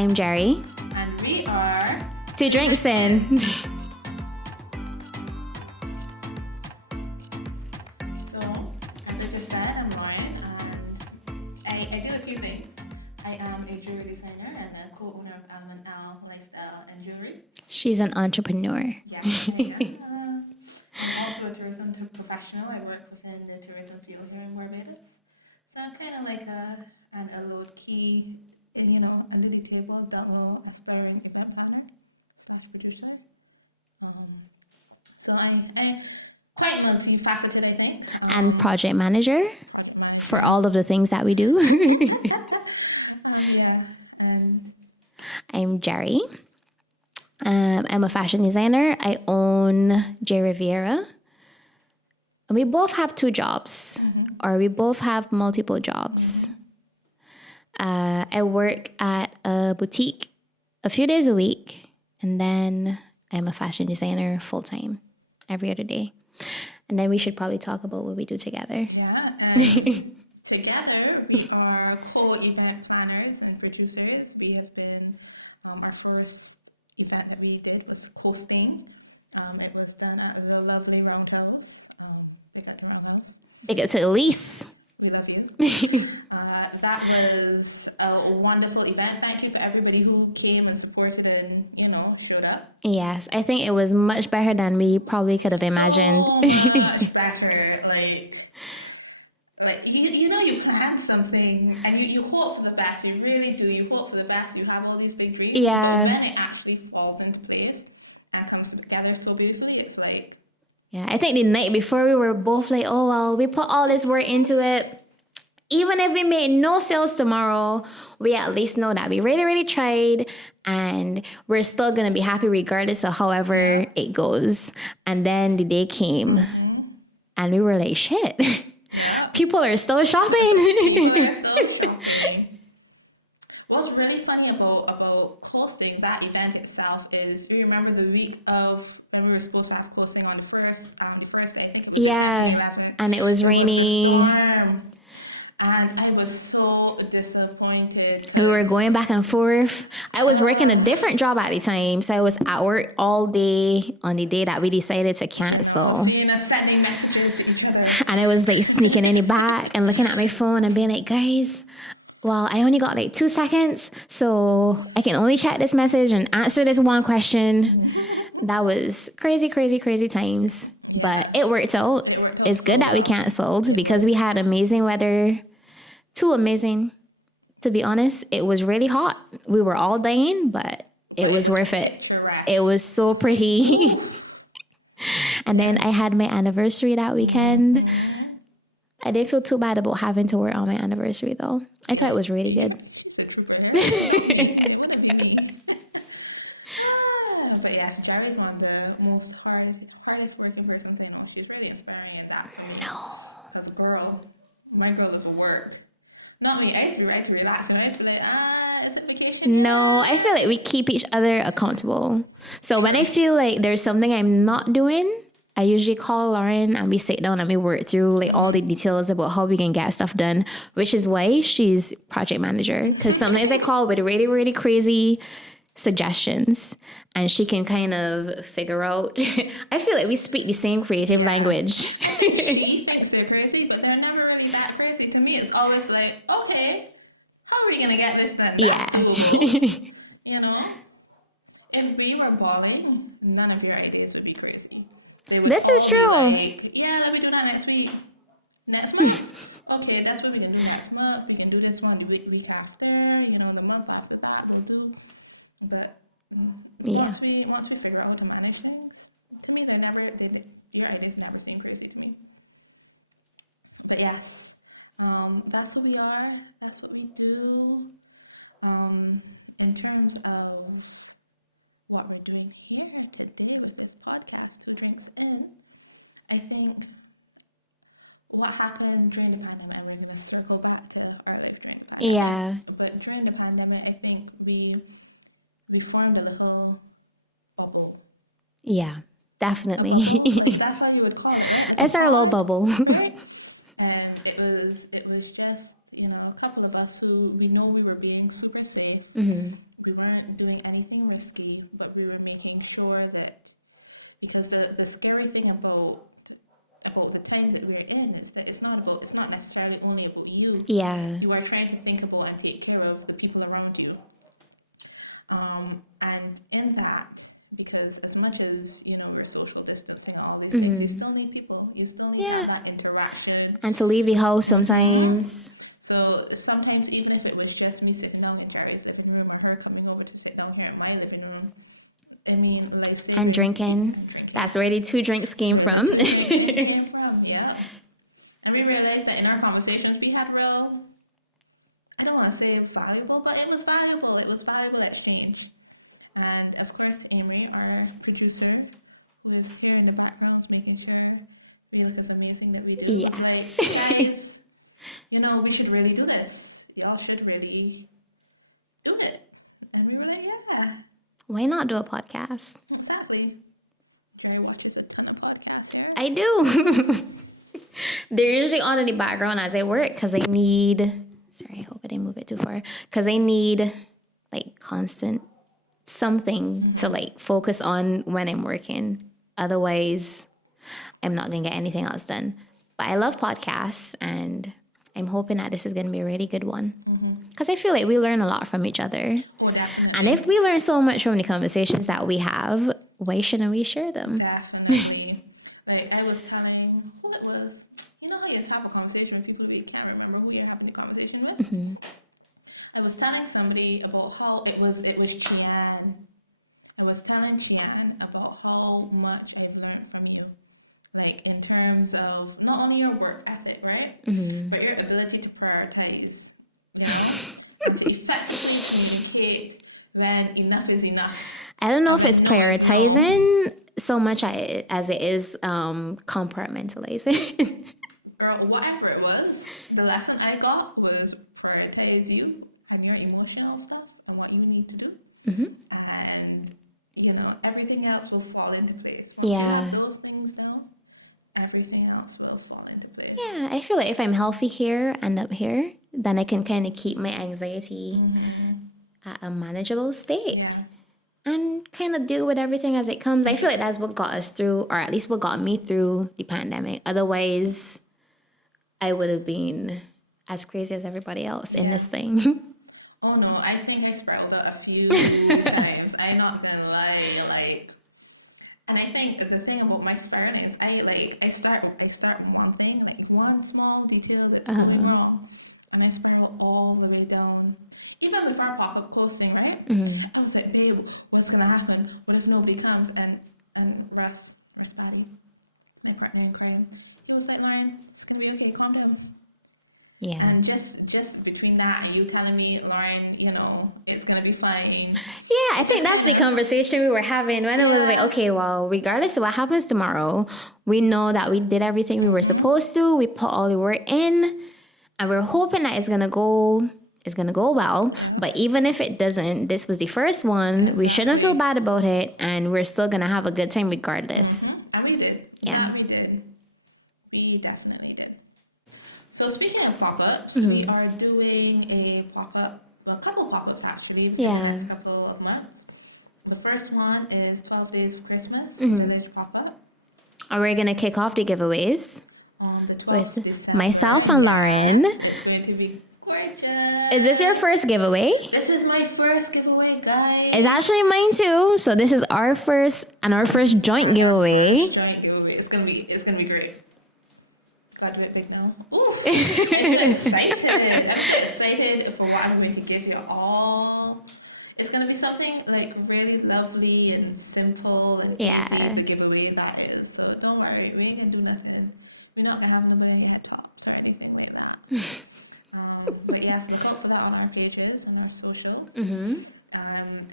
I'm Jerri. And we are... Two drinks in. So, as I just said, I'm Lauren, and I do a few things. I am a jewelry designer and a co-owner of L01E01 Lifestyle and Jewelry. She's an entrepreneur. Yes, I am. I'm also a tourism professional. I work within the tourism field here in Barbados. So I'm kind of like a low-key, under the table, double aspiring event planner / producer. So I'm quite multifaceted, I think. And project manager for all of the things that we do. Yeah, and I'm Jerri. I'm a fashion designer. I own J Riviera. We both have two jobs, or we both have multiple jobs. I work at a boutique a few days a week, and then I'm a fashion designer full-time every other day. And then we should probably talk about what we do together. Yeah, and together we are co-event planners and producers. We have been, our first event that we did was co-Spain. It was done at the lovely Round Fellows. Big up to Elise. We love you. That was a wonderful event. Thank you for everybody who came and supported and, showed up. Yes, I think it was much better than we probably could have imagined. So much better. Like you plan something and you hope for the best. You really do. You hope for the best. You have all these big dreams. Yeah. And then it actually falls into place and comes together so beautifully. It's like... Yeah, I think the night before we were both like, oh, well, we put all this work into it. Even if we made no sales tomorrow, we at least know that we really, really tried, and we're still going to be happy regardless of however it goes. And then the day came, and we were like, shit, people are still shopping. What's really funny about hosting that event itself is we remember the week of when we were supposed to have posting on the first, I think it was Yeah, 11th, and it was rainy. And I was so disappointed. We were going back and forth. I was working a different job at the time, so I was at work all day on the day that we decided to cancel. Sending messages to each other. And I was like sneaking in the back and looking at my phone and being like, guys, well, I only got like 2 seconds, so I can only check this message and answer this one question. That was crazy, crazy, crazy times. But it worked out. It's good that we canceled because we had amazing weather. Too amazing, to be honest. It was really hot. We were all dying, but it was worth it. It was so pretty. And then I had my anniversary that weekend. I didn't feel too bad about having to work on my anniversary, though. I thought it was really good. But yeah, Jerri's one of the most hardest working person I know. She's really inspiring in that. No. As a girl, my girl doesn't work. Not me. I used to be right to relax, and I used to be like, it's a vacation. No, I feel like we keep each other accountable. So when I feel like there's something I'm not doing, I usually call Lauren and we sit down and we work through like all the details about how we can get stuff done, which is why she's project manager. Because sometimes I call with really, really crazy suggestions and she can kind of figure out. I feel like we speak the same creative language. She thinks they're crazy, but they're never really that crazy. To me, it's always like, okay, how are we going to get this done? Yeah. If we were balling, none of your ideas would be crazy. This is true. Like, yeah, let me do that next week. Next month? Okay, that's what we can do next month. We can do this one the week after, the month after that, we'll do. But once we figure out how to manage things, to me, your ideas never seem crazy to me. But yeah, that's what we are. That's what we do. In terms of what we're doing here today with this podcast, to bring us in, I think what happened during the pandemic, and we're going to circle back to our other thing. Yeah. But during the pandemic, I think we formed a little bubble. Yeah, definitely. That's how you would call it. It's our little bubble. And it was just, a couple of us who we know we were being super safe. Mm-hmm. we weren't doing anything risky, but we were making sure that, because the scary thing about the times that we're in is that it's not necessarily only about you. Yeah. You are trying to think about and take care of the people around you. And in that, because as much as, we're social distancing, all these things, you still need people. You still need that interaction. And to leave the house sometimes. So sometimes, even if it was just me sitting down in Jerry's living room, or her coming over to sit down here in my living room, I mean, like... And drinking. That's where the 2 drinks came from. Yeah. And we realized that in our conversations, we had real... I don't want to say valuable, but it was valuable. It was valuable exchange. And of course, Amory, our producer, who is here in the background, making sure we look as amazing that we do. Yes. Like, guys, we should really do this. Y'all should really do it. And we were like, yeah. Why not do a podcast? Exactly. Jerri watches a ton of podcasts, right? I do. They're usually on in the background as I work because I need... Sorry, I hope I didn't move it too far. Because I need, constant something to, focus on when I'm working. Otherwise, I'm not going to get anything else done. But I love podcasts, and I'm hoping that this is going to be a really good one. Because I feel like we learn a lot from each other. Oh, definitely. And if we learn so much from the conversations that we have, why shouldn't we share them? Definitely. I was telling who it was. How you have a conversation with people that you can't remember who you're having the conversation with? I was telling somebody about how it was Kian. I was telling Kian about how much I've learned from you. In terms of not only your work ethic, right? But your ability to prioritize, and to effectively communicate when enough is enough. I don't know if it's prioritizing so much as it is compartmentalizing. Girl, whatever it was, the lesson I got was prioritize you and your emotional stuff and what you need to do. And, everything else will fall into place. Once you have those things down, everything else will fall into place. Yeah, I feel like if I'm healthy here and up here, then I can kind of keep my anxiety at a manageable state. Yeah. And kind of deal with everything as it comes. I feel like that's what got us through, or at least what got me through the pandemic. Otherwise, I would have been as crazy as everybody else in this thing. Oh no, I think I spiraled out a few times. I'm not gonna lie, and I think the thing about my spiraling is I start with one thing, one small detail that's going wrong, and I spiral all the way down. Even before pop-up posting, right? I was like, babe, what's gonna happen? What if nobody comes? And Russ Patty, my partner in crime, he was like, Lauren, it's gonna be okay, calm down. Yeah. And just between that and you telling me, Lauren, it's gonna be fine. Yeah, I think that's the conversation we were having when it was like, okay, well, regardless of what happens tomorrow, we know that we did everything we were supposed to. We put all the work in, and we're hoping that it's gonna go well. But even if it doesn't, this was the first one. We shouldn't feel bad about it, and we're still gonna have a good time regardless. And we did. Yeah, we did. We definitely did. So speaking of pop-ups, we are doing a couple pop-ups actually in the next couple of months. The first one is 12 Days of Christmas Village pop-up. Are we gonna kick off the giveaways On the 12th with December. Myself and Lauren? It's going to be gorgeous. Is this your first giveaway? This is my first giveaway, guys. It's actually mine too. So this is our first joint giveaway. Giant giveaway. It's gonna be great. Got to be big now. Ooh, I'm excited. I'm so excited for what I'm going to give you all. It's gonna be something really lovely and simple and easy to give away that is. So don't worry, we ain't gonna do nothing. We're not gonna have nobody gonna talk or anything like that. But yeah, so look for that on our pages and our socials. And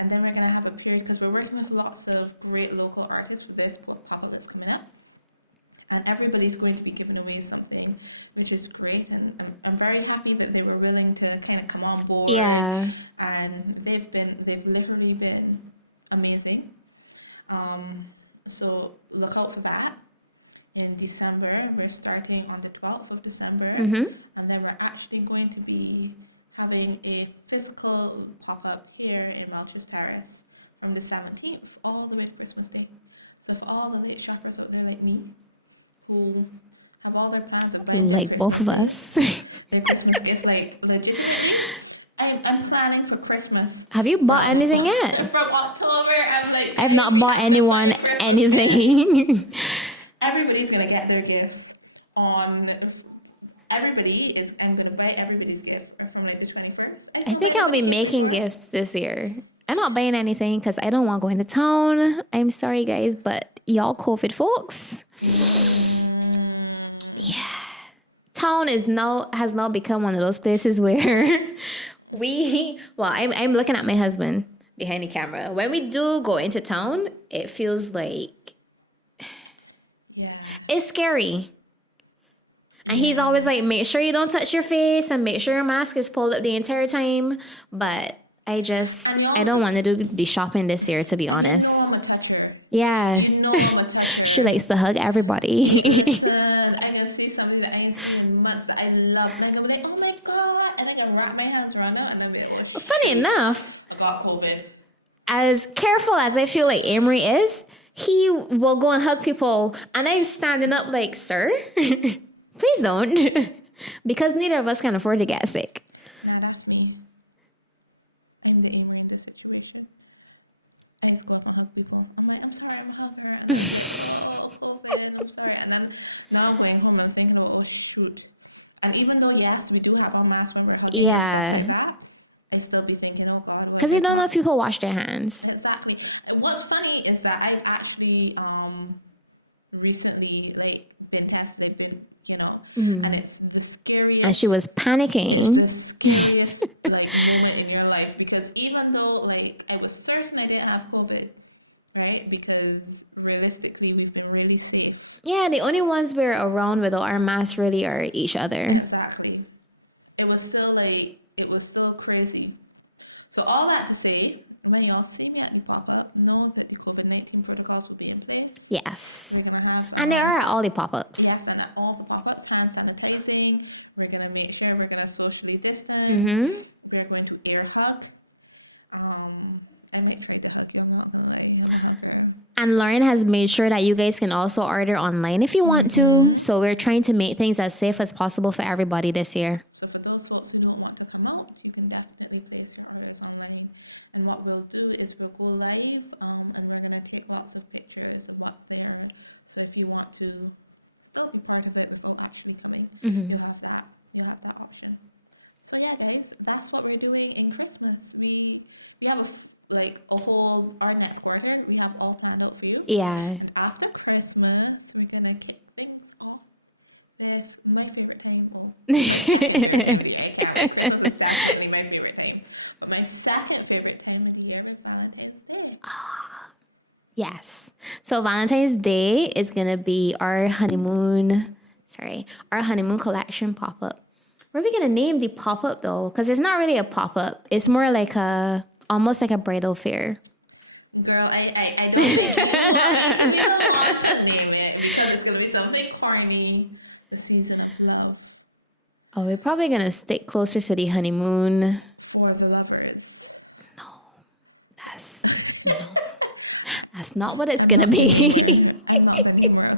then we're gonna have a period because we're working with lots of great local artists with this pop-up that's coming up. And everybody's going to be giving away something, which is great. And I'm very happy that they were willing to kind of come on board. Yeah. And they've literally been amazing. So look out for that. In December, we're starting on the 12th of December. And then we're actually going to be having a physical pop-up here in Melchers Terrace from the 17th all the way to Christmas Day. So for all the late shoppers out there like me, who have all their plans of buying Like their both of us. their Christmas gifts, like legitimately, I'm planning for Christmas. Have you bought anything yet? From October, I'm like... I've not bought anyone anything. Everybody's going to get their gifts on... I'm going to buy everybody's gift from like the 21st. I think I'll be making gifts this year. I'm not buying anything because I don't want to go into town. I'm sorry, guys, but y'all COVID folks. Yeah. Town has now become one of those places where I'm looking at my husband behind the camera. When we do go into town, it feels like it's scary. And he's always like, make sure you don't touch your face and make sure your mask is pulled up the entire time. But I don't want to do the shopping this year, to be honest. Yeah. She likes to hug everybody. I can see something that I ain't seen in months that I love. And I'm gonna be like, oh my God. And I'm going to wrap my hands around it. And I'm like, oh, funny enough, I got COVID. As careful as I feel like Emery is, he will go and hug people. And I'm standing up like, sir, please don't. Because neither of us can afford to get sick. No, that's me. In the Emery situation. I just want to hug people. I'm like, I'm sorry, I'm not sorry. I'm sorry. And then now I'm going home and thinking, oh, shoot. And even though, yes, we do have our masks on, Yeah. I still be thinking, oh God. Because you don't know if people wash their hands. Exactly. What's funny is that I actually recently like been tested, and it's the scariest. And she was panicking. The scariest like moment in your life, because even though like I was certain I didn't have COVID, right? Because realistically we've been really safe. Yeah, the only ones we're around without our masks really are each other. Exactly. It was still crazy. So all that to say, many also say that we talk about know that the COVID-19 protocols will be in place. Yes. We're gonna have And there are all the pop-ups. yes, and at all the pop-ups, hand sanitizing. We're gonna make sure we're gonna socially distance. Mm-hmm. We're going to air hug. I'm excited to hug them up. And Lauren has made sure that you guys can also order online if you want to. So we're trying to make things as safe as possible for everybody this year. So for those folks who don't want to come out, you can definitely place your orders online. And what we'll do is we'll go live, and we're gonna take lots of pictures of what's there. So if you want to still be part of it without actually coming, you have that option. So yeah, guys, that's what we're doing in Christmas. We have a whole our next quarter. We have all planned out for you. Yeah. After Christmas, we're gonna kick things off with my favorite time. Christmas is definitely my favorite time. But my second favorite time of the year is Valentine's Day. Yes. So Valentine's Day is going to be our honeymoon collection pop-up. What are we going to name the pop-up though? Because it's not really a pop-up. It's more like almost like a bridal fair. Girl, I don't want to name it because it's going to be something corny. The season of love. Oh, we're probably going to stick closer to the honeymoon. For the lovers. That's not what it's going to be. I'm not going to work.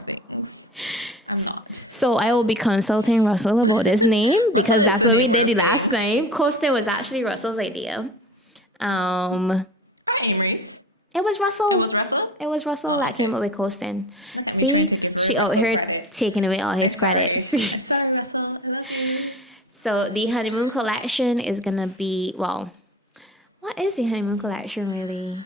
I'm not. So I will be consulting Russell about this name because that's what we did the last time. Coasting was actually Russell's idea. Or Amory. It was Russell. It was Russell? It was Russell that came up with coasting. Okay, See, she out here taking away all his credits. Sorry, Russell. So the honeymoon collection is gonna be, well, what is the honeymoon collection really?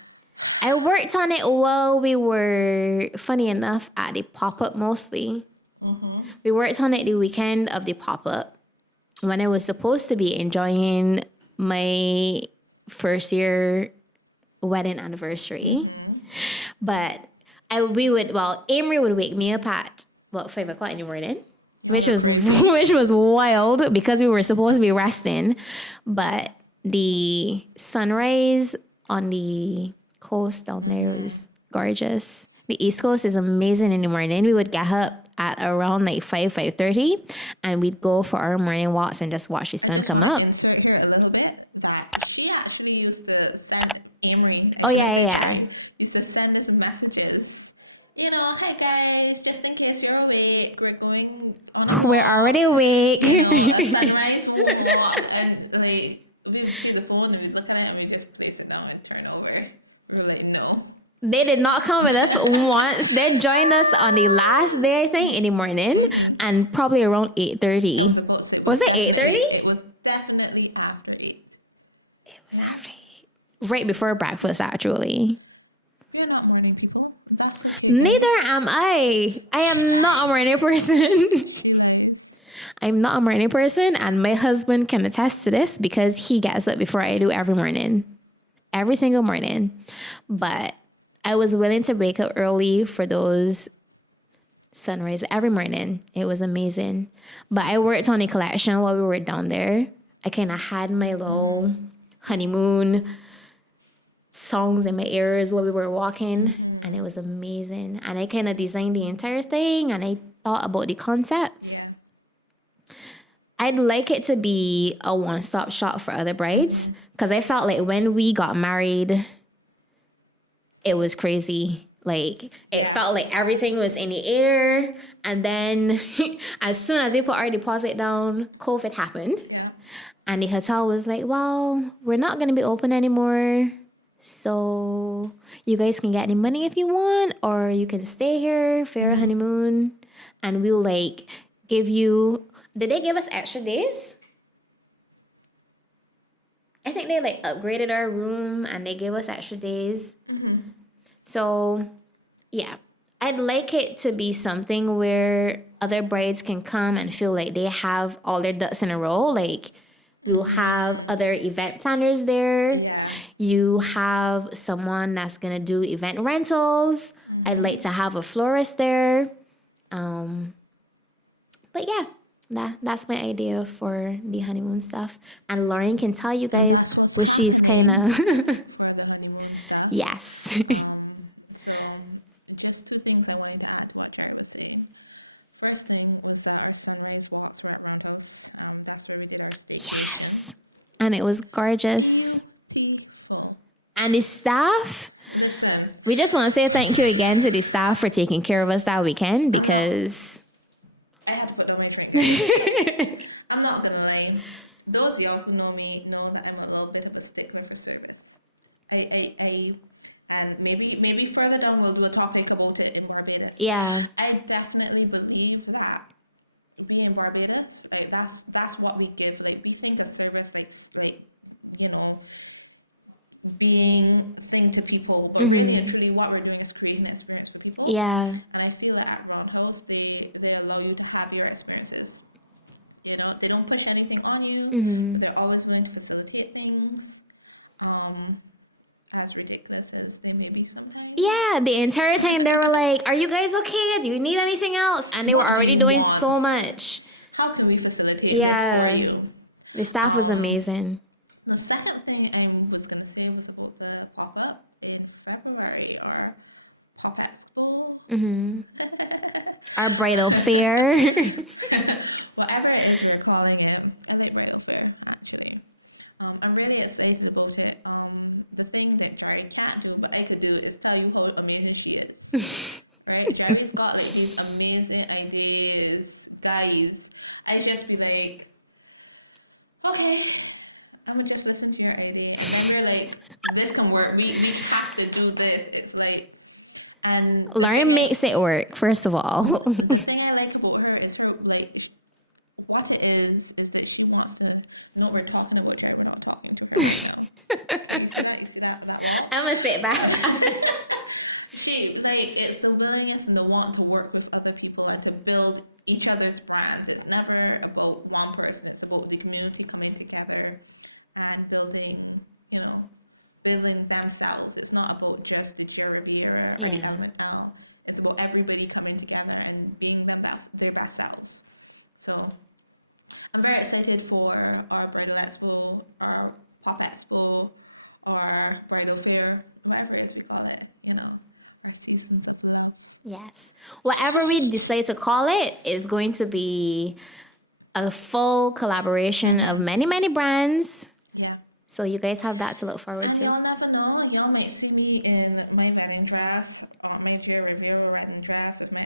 I worked on it while we were, funny enough, at the pop-up mostly. Mm-hmm. We worked on it the weekend of the pop-up when I was supposed to be enjoying my first year wedding anniversary. Mm-hmm. But Amory would wake me up at, 5 o'clock in the morning, which was wild because we were supposed to be resting. But the sunrise on the coast down there was gorgeous. The East Coast is amazing in the morning. We would get up at around like 5:30, and we'd go for our morning walks and just watch the sun come up. Insert here a little bit that she actually used to send Amory. Oh, yeah. Used to send us messages. You know, hey guys, just in case you're awake, we're going on We're already awake. a sunrise walk, and like we would see the phone and we look at it and we just place it down and turn over. We were like, no. They did not come with us once. They joined us on the last day, I think, in the morning, and probably around 8:30. Was it 8:30? It was definitely after 8. It was after 8. Right before breakfast, actually. We're not morning people. Neither am I. I am not a morning person. I'm not a morning person, and my husband can attest to this because he gets up before I do every morning. Every single morning. But I was willing to wake up early for those sunrise every morning. It was amazing. But I worked on a collection while we were down there. I kind of had my little honeymoon songs in my ears while we were walking, and it was amazing. And I kind of designed the entire thing, and I thought about the concept. Yeah. I'd like it to be a one-stop shop for other brides, because I felt like when we got married, it was crazy. Like, it felt like everything was in the air. And then as soon as we put our deposit down, COVID happened. Yeah. And the hotel was like, well, we're not going to be open anymore. So you guys can get any money if you want, or you can stay here for your honeymoon. And we'll like give you, did they give us extra days? I think they like upgraded our room and they gave us extra days. Mm-hmm. So, yeah, I'd like it to be something where other brides can come and feel like they have all their ducks in a row. Like, we'll have other event planners there. Yeah. You have someone that's going to do event rentals. I'd like to have a florist there. But yeah, that's my idea for the honeymoon stuff. And Lauren can tell you guys what she's kind of... Yes. Yes. And it was gorgeous. And the staff, we just want to say thank you again to the staff for taking care of us that weekend, because I had to put on my drink. I'm not gonna lie. Those of y'all who know me know that I'm a little bit of a stickler for service. And maybe further down we'll talk about it in Barbados. yeah. I definitely believe that being in Barbados, like that's what we give. Like, we think of service like you know, being a thing to people, but really and truly what we're doing is creating an experience for people. Yeah. And I feel that at Roundhouse they allow you to have your experiences. You know, they don't push anything on you. They're always willing to facilitate things. As ridiculous as they may be sometimes. Yeah, the entire time they were like, are you guys okay? Do you need anything else? And they were already doing so much. How can we facilitate Yeah. this for you? The staff was amazing. The second thing I was going to say was about the pop-up in February, or pop-up school. Our bridal fair. Whatever it is you're calling it. I think bridal fair, actually. I'm really excited about it. The thing that Jerri can't do, but I could do, is tell you how amazing she is. Right? Jerri's got like these amazing ideas. Guys, I'd just be like, okay, I'm gonna just listen to your idea. And we're like, this can work. We have to do this. It's like, and Lauren makes it work, first of all. the thing I like about her is sort of like, what it is that she wants to know we're talking about her, we're not talking to her. I'm gonna sit back. See, like, it's the willingness and the want to work with other people and to build each other's brands. It's never about one person. It's about the community coming together and building, you know, building themselves. It's not about just the year Yeah. It's about everybody coming together and being their best selves. So I'm very excited for our Bridal Expo, our Pop Expo, or Bridal Fair, whatever it is we call it, you know. Let's do something Yes. Whatever we decide to call it is going to be a full collaboration of many, many brands. Yeah. So you guys have that to look forward And to. y'all never know. Y'all might see me in my wedding dress, my Jerri wedding dress, with my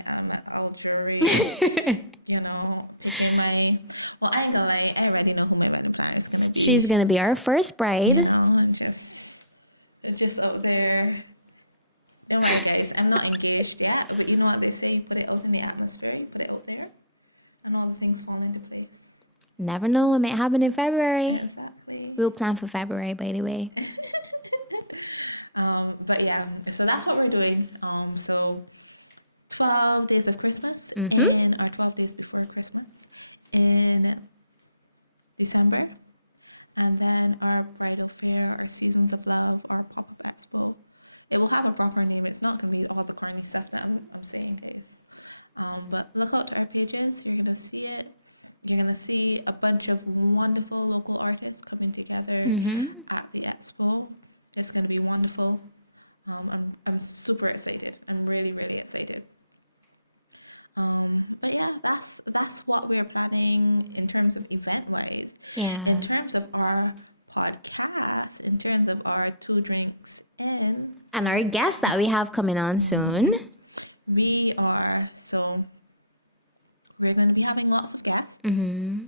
all jewelry. You know, with my. Well, I know, like, I already know who my wedding dress is. She's going to be our first bride. It's just up there. And like, guys, I'm not engaged yet, but you know what they say, put it out in the atmosphere, put it out there, and all things fall into place. Never know what might happen in February. Exactly. We'll plan for February, by the way. But yeah, so that's what we're doing. So 12 days of Christmas, Mm-hmm. and then our 12 days before Christmas in December, and then our bridal fair, our seasons of love, our pop festival. It will have a proper name. It's not going to be all the brand stuff that I'm saying to you. But look out our pages. You're going to see it. You're going to see a bunch of wonderful local artists coming together. Mm-hmm. Happy that's full. It's going to be wonderful. I'm super excited. I'm really, really excited. But yeah, that's what we're planning in terms of event-wise. Yeah. In terms of our podcast, in terms of our 2 drinks, And our guest that we have coming on soon. we're going to be having lots of guests. Mm-hmm.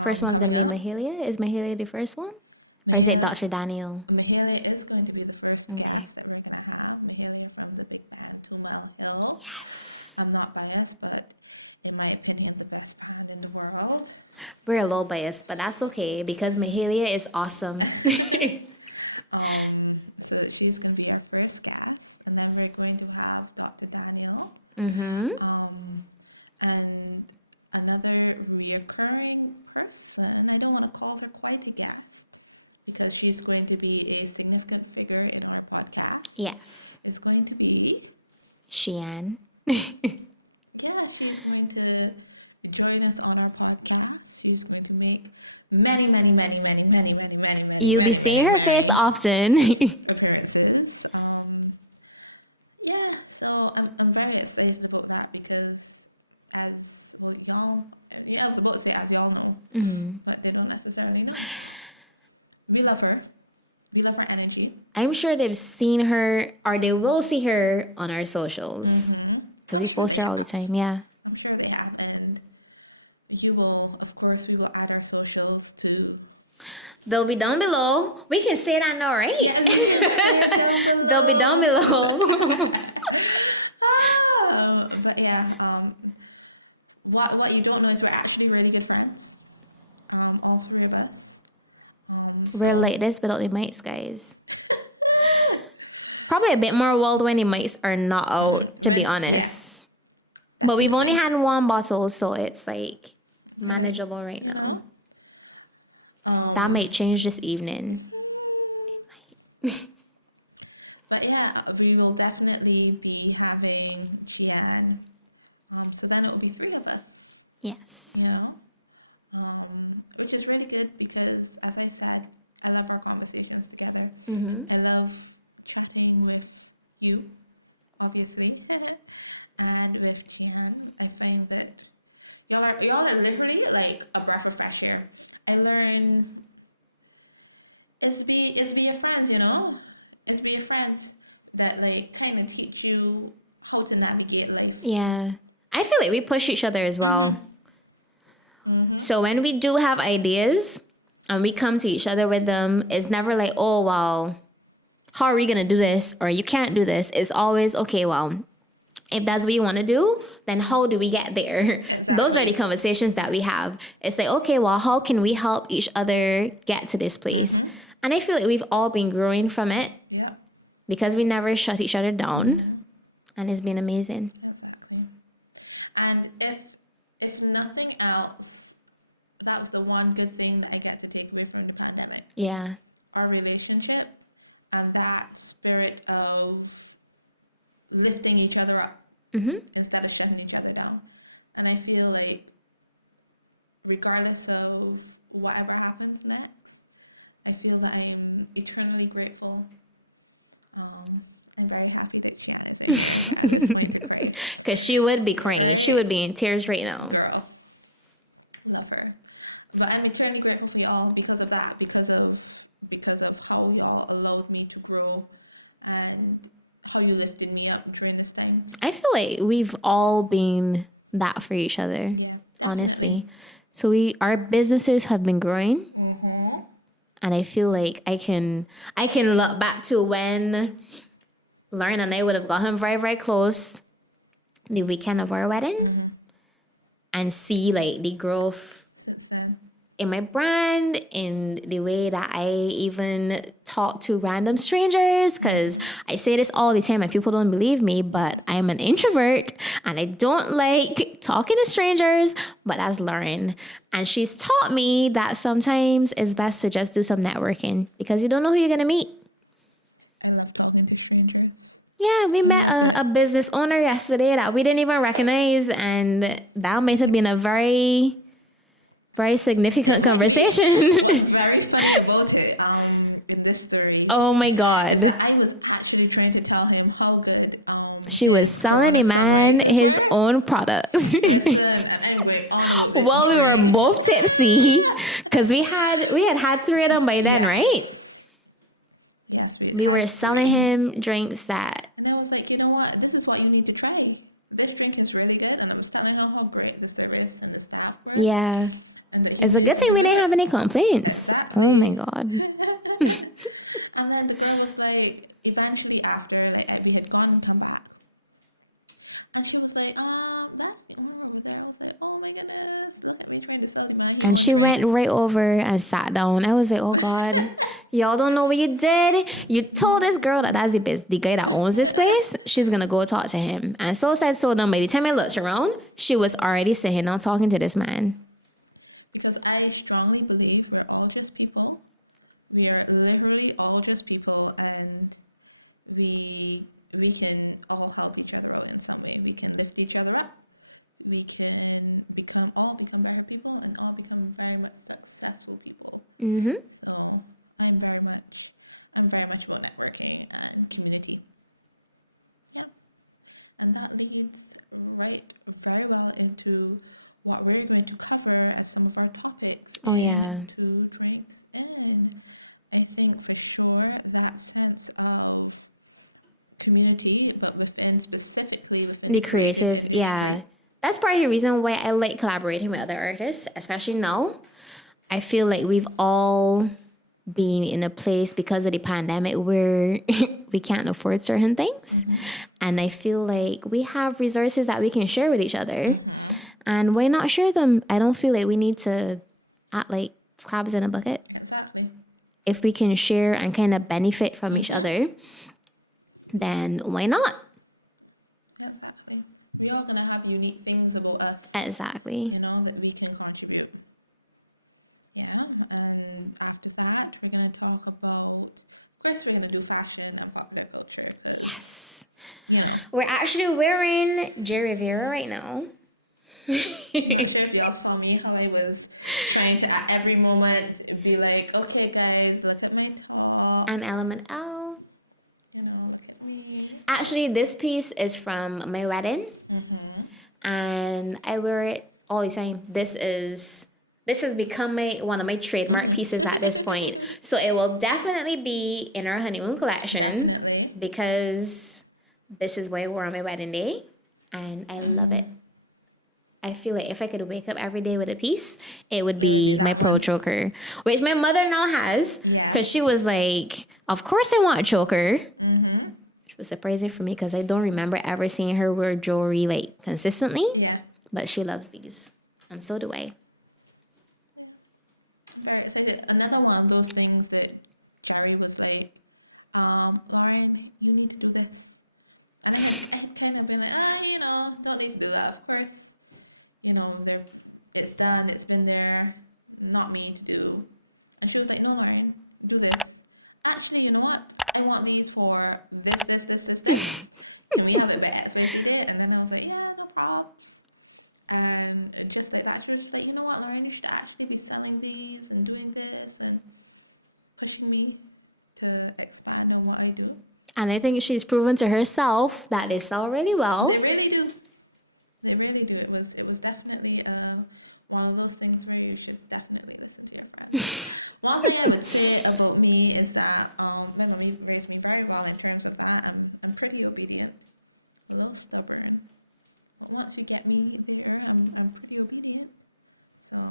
First one's going to be Mahalia. Is Mahalia the first one? Or is it Dr. Daniel? Mahalia is going to be the first Okay. guest that we're going to have. Mahalia, I'm a big fan of Hello. Yes. I'm not biased, but in my opinion, the best fan in the world. We're a little biased, but that's okay because Mahalia is awesome. So she's going to be our first guest. And then we're going to have Dr. Daniel. Mm-hmm. And another reoccurring person. I don't want to call her quite a guest because she's going to be a significant figure in our podcast. Yes. It's going to be, Shean. she's going to join us on our podcast. She's going to make many You'll be seeing her face often. appearances. Yeah, so I'm very excited about that because as we know, I was about to say as we all know, Mm-hmm. but they don't necessarily know. We love her. We love her energy. I'm sure they've seen her or they will see her on our socials because we post her all the time. Yeah. Okay, yeah, and you will, of course, we will add our socials to. They'll be down below. We can say that now, right? Yeah, They'll be down below. but yeah, what you don't know is we're actually really good friends. All 3 of us. We're like this without the mics, guys. Probably a bit more wild when the mics are not out, to be honest. But we've only had 1 bottle, so it's like manageable right now. That might change this evening. It might. But yeah, we will definitely be having Sudan. So then it will be 3 of us, Yes. you know? Which is really good because, as I said, I love our conversations together. Mm-hmm. I love chatting with you, obviously, and with Cameron. I find that y'all are literally like a breath of fresh air. I learn it's be a friend, you know? It's be a friend that like kind of teach you how to navigate life. Yeah. I feel like we push each other as well. So when we do have ideas and we come to each other with them, it's never like, oh, well, how are we going to do this? Or you can't do this. It's always, okay, well, if that's what you want to do, then how do we get there? Exactly. Those are the conversations that we have. It's like, okay, well, how can we help each other get to this place? And I feel like we've all been growing from it Yeah. because we never shut each other down. And it's been amazing. And if nothing else, that was the one good thing that I get to take away from the pandemic. Yeah. Our relationship and that spirit of lifting each other up Mm-hmm. instead of shutting each other down. And I feel like regardless of whatever happens next, I feel that I am eternally grateful and very happy to share it. Because she would be crying. She would be in tears right now. Girl, love her. But I'm eternally grateful for y'all because of that, because of how y'all allowed me to grow and how you lifted me up during this time. I feel like we've all been that for each other, honestly. So our businesses have been growing, and I feel like I can look back to when Lauren and I would have gotten very, very close the weekend of our wedding, and see like the growth in my brand, in the way that I even talk to random strangers, because I say this all the time and people don't believe me, but I'm an introvert and I don't like talking to strangers, but that's Lauren. And she's taught me that sometimes it's best to just do some networking because you don't know who you're going to meet. I love talking to strangers. Yeah, we met a business owner yesterday that we didn't even recognize, and that might have been a very, very significant conversation. Very funny about it in this story. Oh my God. I was actually trying to tell him how good. She was selling a man his own products. Anyway, Well, we were both tipsy because we had 3 of them by then, right? yeah. We were selling him drinks that, And I was like, you know what? This is what you need to try. This drink is really good. And I was telling him how great the service and the staff was. yeah. And it It's a good thing we didn't have any complaints. Oh my God. And then the girl was like, eventually after like, we had gone from that. And she was like, that's oh my goodness, let me try to sell you. And she went right over and sat down. I was like, oh God, y'all don't know what you did. You told this girl that that's the guy that owns this place. She's going to go talk to him. And so said, so done. By the time I looked around, she was already sitting down talking to this man. Because I strongly believe we're all just people. We are literally all just people, and we can all help each other out in some way. We can lift each other up. We can all become better people and all become very successful people. Mm-hmm. So I'm very much about networking and community. And that leads right well into what we're going to cover as some of our topics. Oh, yeah. To drink in. I think for sure that sense of community, but within specifically The creative, yeah. That's part of the reason why I like collaborating with other artists, especially now. I feel like we've all been in a place because of the pandemic where we can't afford certain things. And I feel like we have resources that we can share with each other. And why not share them? I don't feel like we need to act like crabs in a bucket. exactly. If we can share and kind of benefit from each other, then why not? Exactly. We all gonna have unique things about us, Exactly. you know, that we can contribute. You know, and after that, we're gonna talk about. First, we're gonna do fashion and popular culture. Yes. Yeah. We're actually wearing Jerri Rivera right now. I'm sure if y'all saw me, how I was trying to at every moment be like, okay, guys, look at my top. I'm Element L. You know, look at me. Actually, this piece is from my wedding, and I wear it all the time. This has become one of my trademark pieces at this point. So it will definitely be in our honeymoon collection Definitely. because this is what I wore on my wedding day, and I love it. I feel like if I could wake up every day with a piece, it would be my pearl choker, which my mother now has, because she was like, of course I want a choker. Which was surprising for me because I don't remember ever seeing her wear jewelry like consistently, Yeah. but she loves these, and so do I. Very excited. Another one of those things that Jerri was like, Lauren, you need to do this. And I kind of been like, don't need to do that. Of course, it's done, it's been there, not me to do. And she was like, no, Lauren, do this. Actually, you know what? I want these for this. And we have it back. So she did, and then I was like, yeah, no problem. And just like that, she was like, you know what, Lauren, you should actually be selling these and doing this and pushing me to expand on what I do. And I think she's proven to herself that they sell really well. They really do. They really do. It was definitely one of those things where you just definitely listen to it. One thing I would say about me is that you've raised me very well in terms of that. I'm pretty obedient. A little stubborn. But once you get me into there, I'm pretty obedient. So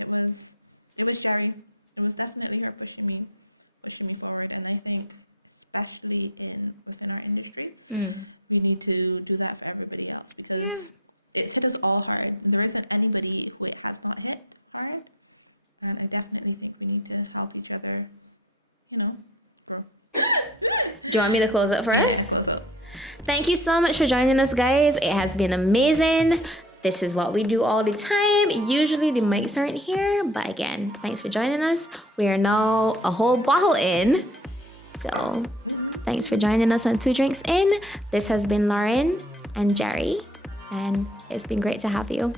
it was Jerri. It was definitely her pushing me forward. And I think, especially within our industry, we need to do that for everybody else because it hit us all hard. There isn't anybody who it has not hit hard. And I definitely think we need to help each other, grow. Do you want me to close it for us? Thank you so much for joining us, guys. It has been amazing. This is what we do all the time. Usually the mics aren't here, but again, thanks for joining us. We are now a whole bottle in. So thanks for joining us on 2 Drinks In. This has been Lauren and Jerri, and it's been great to have you.